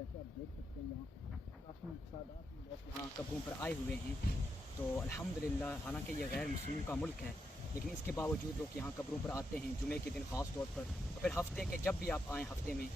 جیسے آپ دیکھ سکتے ہیں یہاں کافی تعداد میں لوگ یہاں قبروں پر آئے ہوئے ہیں. تو الحمدللہ حالانکہ یہ غیر مسلموں کا ملک ہے لیکن اس کے باوجود لوگ یہاں قبروں پر آتے ہیں جمعے کے دن خاص طور پر. اور پھر ہفتے کے جب بھی آپ آئیں ہفتے میں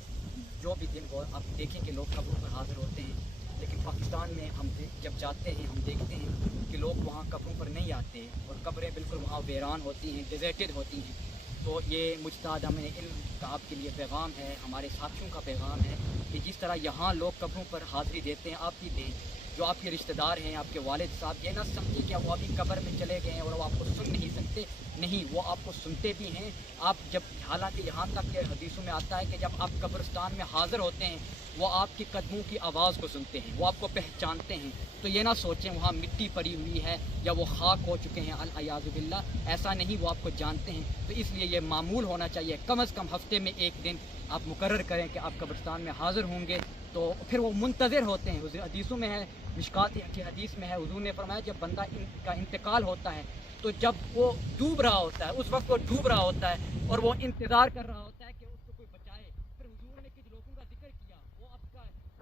جو بھی دن ہو آپ دیکھیں کہ لوگ قبروں پر حاضر ہوتے ہیں. لیکن پاکستان میں ہم جب جاتے ہیں ہم دیکھتے ہیں کہ لوگ وہاں قبروں پر نہیں آتے اور قبریں بالکل وہاں ویران ہوتی ہیں, ڈیزرٹڈ ہوتی ہیں. تو یہ مجتہد ہمیں علم کا آپ کے لیے پیغام ہے, ہمارے ساتھیوں کا پیغام ہے کہ جس طرح یہاں لوگ قبروں پر حاضری دیتے ہیں آپ بھی دیں. جو آپ کے رشتہ دار ہیں, آپ کے والد صاحب, یہ نہ سمجھیں کہ وہ ابھی قبر میں چلے گئے ہیں اور وہ آپ کو سن نہیں سکتے. نہیں, وہ آپ کو سنتے بھی ہیں. آپ جب حالانکہ یہاں تک کہ حدیثوں میں آتا ہے کہ جب آپ قبرستان میں حاضر ہوتے ہیں وہ آپ کی قدموں کی آواز کو سنتے ہیں, وہ آپ کو پہچانتے ہیں. تو یہ نہ سوچیں وہاں مٹی پڑی ہوئی ہے یا وہ خاک ہو چکے ہیں, العیاذ باللہ, ایسا نہیں, وہ آپ کو جانتے ہیں. تو اس لیے یہ معمول ہونا چاہیے کم از کم ہفتے میں ایک دن آپ مقرر کریں کہ آپ قبرستان میں حاضر ہوں گے. تو پھر وہ منتظر ہوتے ہیں. حدیثوں میں ہے, مشکات کی حدیث میں ہے, حضور نے فرمایا جب بندہ کا انتقال ہوتا ہے تو جب وہ ڈوب رہا ہوتا ہے, اس وقت وہ ڈوب رہا ہوتا ہے اور وہ انتظار کر رہا ہوتا ہے کہ اس کو کوئی بچائے. پھر حضور نے کچھ لوگوں کا ذکر کیا, وہ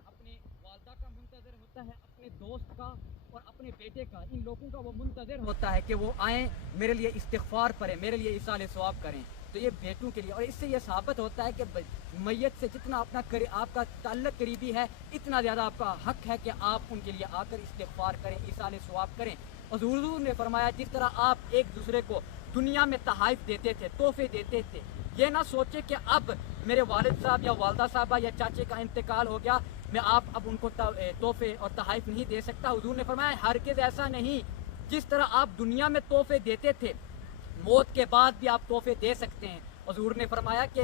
اپنے والدہ کا منتظر ہوتا ہے, اپنے دوست کا اور اپنے بیٹے کا. ان لوگوں کا وہ منتظر ہوتا ہے کہ وہ آئیں میرے لیے استغفار کریں, میرے لیے ایصال ثواب کریں. تو یہ بیٹوں کے لیے, اور اس سے یہ ثابت ہوتا ہے کہ میت سے جتنا آپ کا تعلق قریبی ہے اتنا زیادہ آپ کا حق ہے کہ آپ ان کے لیے آ کر استغفار کریں, ایصال ثواب کریں. اور حضور نے فرمایا جس طرح آپ ایک دوسرے کو دنیا میں تحائف دیتے تھے, تحفے دیتے تھے, یہ نہ سوچے کہ اب میرے والد صاحب یا والدہ صاحبہ یا چاچے کا انتقال ہو گیا, میں اب ان کو تحفے اور تحائف نہیں دے سکتا. حضور نے فرمایا ہرگز ایسا نہیں. جس طرح آپ دنیا میں تحفے دیتے تھے موت کے بعد بھی آپ تحفے دے سکتے ہیں. حضور نے فرمایا کہ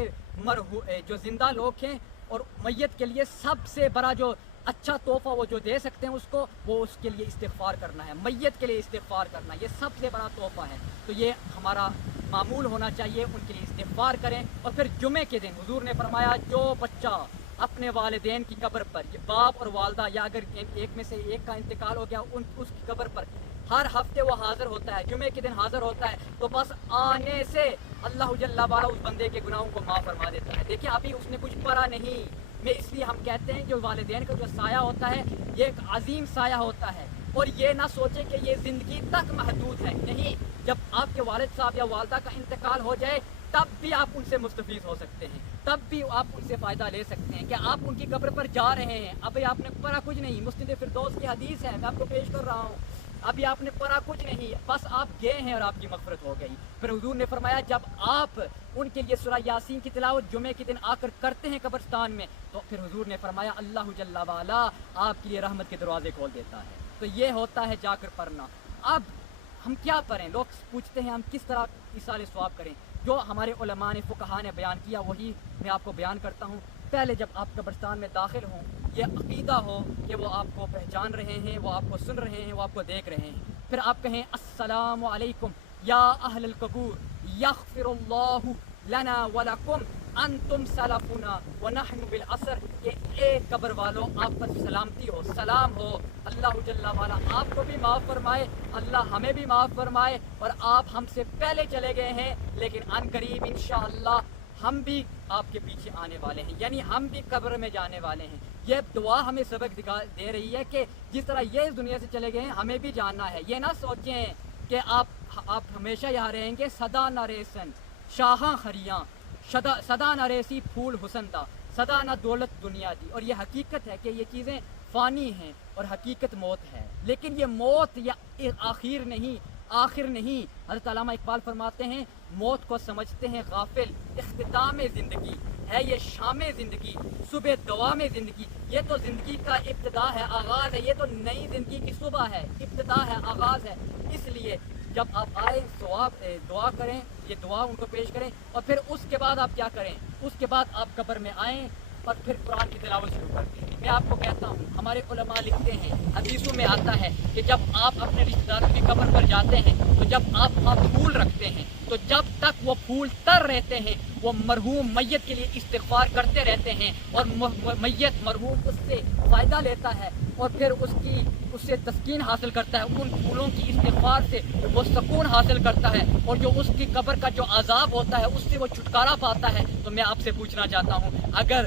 جو زندہ لوگ ہیں اور میت کے لیے سب سے بڑا جو اچھا تحفہ وہ جو دے سکتے ہیں اس کو, وہ اس کے لیے استغفار کرنا ہے, میت کے لیے استغفار کرنا, یہ سب سے بڑا تحفہ ہے. تو یہ ہمارا معمول ہونا چاہیے, ان کے لیے استغفار کریں. اور پھر جمعے کے دن حضور نے فرمایا جو بچہ اپنے والدین کی قبر پر, باپ اور والدہ یا اگر ایک میں سے ایک کا انتقال ہو گیا اس کی قبر پر ہر ہفتے وہ حاضر ہوتا ہے, جمعے کے دن حاضر ہوتا ہے, تو بس آنے سے اللہ جل وعلا اس بندے کے گناہوں کو معاف فرما دیتا ہے. دیکھیں ابھی اس نے کچھ پڑھا نہیں, میں اس لیے ہم کہتے ہیں جو والدین کا جو سایہ ہوتا ہے یہ ایک عظیم سایہ ہوتا ہے. اور یہ نہ سوچیں کہ یہ زندگی تک محدود ہے, نہیں, جب آپ کے والد صاحب یا والدہ کا انتقال ہو جائے تب بھی آپ ان سے مستفیض ہو سکتے ہیں, تب بھی آپ ان سے فائدہ لے سکتے ہیں کہ آپ ان کی قبر پر جا رہے ہیں. ابھی آپ نے پڑھا کچھ نہیں, مسند فردوس کی حدیث ہے, میں آپ کو پیش کر رہا ہوں, ابھی آپ نے پڑھا کچھ نہیں, بس آپ گئے ہیں اور آپ کی مغفرت ہو گئی. پھر حضور نے فرمایا جب آپ ان کے لیے سورہ یاسین کی تلاوت جمعے کے دن آ کر کرتے ہیں قبرستان میں, تو پھر حضور نے فرمایا اللہ جل وعلا آپ کے لیے رحمت کے دروازے کھول دیتا ہے. تو یہ ہوتا ہے جا کر پڑھنا. اب ہم کیا پڑھیں, لوگ پوچھتے ہیں ہم کس طرح ایصال ثواب کریں. جو ہمارے علماء نے, فقہاء نے بیان کیا وہی میں آپ کو بیان کرتا ہوں. پہلے جب آپ قبرستان میں داخل ہوں یہ عقیدہ ہو کہ وہ آپ کو پہچان رہے ہیں, وہ آپ کو سن رہے ہیں, وہ آپ کو دیکھ رہے ہیں. پھر آپ کہیں السلام علیکم یا اہل القبور یغفر اللہ لنا ولکم انتم سلفنا ونحن بالعصر, کہ اے قبر والوں آپ پر سلامتی ہو, سلام ہو, اللہ جل وعلا آپ کو بھی معاف فرمائے, اللہ ہمیں بھی معاف فرمائے, اور آپ ہم سے پہلے چلے گئے ہیں لیکن ان قریب انشاءاللہ ہم بھی آپ کے پیچھے آنے والے ہیں, یعنی ہم بھی قبر میں جانے والے ہیں. یہ دعا ہمیں سبق دے رہی ہے کہ جس طرح یہ اس دنیا سے چلے گئے ہیں ہمیں بھی جاننا ہے. یہ نہ سوچیں کہ آپ ہمیشہ یہاں رہیں گے, سدا نہ ریسن شاہاں خریاں, سدا نہ ریسی پھول حسن دا, سدا نہ دولت دنیا دی. اور یہ حقیقت ہے کہ یہ چیزیں فانی ہیں اور حقیقت موت ہے, لیکن یہ موت یا آخر نہیں. حضرت علامہ اقبال فرماتے ہیں موت کو سمجھتے ہیں غافل, اختتام زندگی ہے یہ شام زندگی, صبح دوام زندگی. یہ تو زندگی کا ابتدا ہے, آغاز ہے, یہ تو نئی زندگی کی صبح ہے, ابتدا ہے, آغاز ہے. اس لیے جب آپ آئے دعا کریں, یہ دعا ان کو پیش کریں, اور پھر اس کے بعد آپ کیا کریں, اس کے بعد آپ قبر میں آئیں اور پھر قرآن کی تلاوت شروع کر دیں. میں آپ کو کہتا ہوں ہمارے علماء لکھتے ہیں, حدیثوں میں آتا ہے کہ جب آپ اپنے رشتہ داروں کی قبر پر جاتے ہیں تو جب آپ وہاں پھول رکھتے ہیں تو جب تک وہ پھول تر رہتے ہیں وہ مرحوم میت کے لیے استغفار کرتے رہتے ہیں, اور میت مرحوم اس سے فائدہ لیتا ہے اور پھر اس سے تسکین حاصل کرتا ہے. ان پھولوں کی استغفار سے وہ سکون حاصل کرتا ہے, اور جو اس کی قبر کا جو عذاب ہوتا ہے اس سے وہ چھٹکارا پاتا ہے. تو میں آپ سے پوچھنا چاہتا ہوں اگر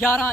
11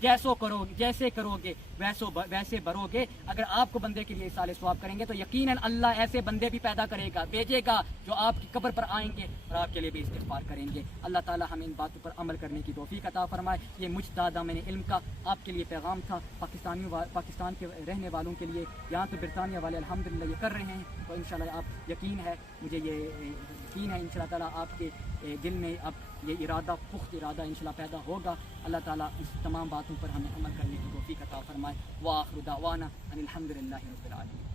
جیسے کروگے ویسے بھروگے۔ اگر آپ کو بندے کے لیے اصال ثواب کریں گے تو یقیناً اللہ ایسے بندے بھی پیدا کرے گا، بھیجے گا جو آپ کی قبر پر آئیں گے اور آپ کے لیے بھی استغفار کریں گے۔ اللہ تعالی ہمیں ان باتوں پر عمل کرنے کی توفیق عطا فرمائے۔ یہ مجتہدہ میں نے علم کا آپ کے لیے پیغام تھا، پاکستان کے رہنے والوں کے لیے۔ یہاں تو برطانیہ والے الحمدللہ یہ کر رہے ہیں، تو انشاءاللہ آپ یقین ہے، مجھے یہ یقین ہے انشاءاللہ تعالیٰ آپ کے دل میں اب یہ ارادہ، پخت ارادہ انشاءاللہ پیدا ہوگا۔ اللہ تعالیٰ اس تمام باتوں پر ہمیں عمل کرنے کی توفیق عطا فرمائے۔ وآخر دعوانا ان الحمدللہ رب العالمین۔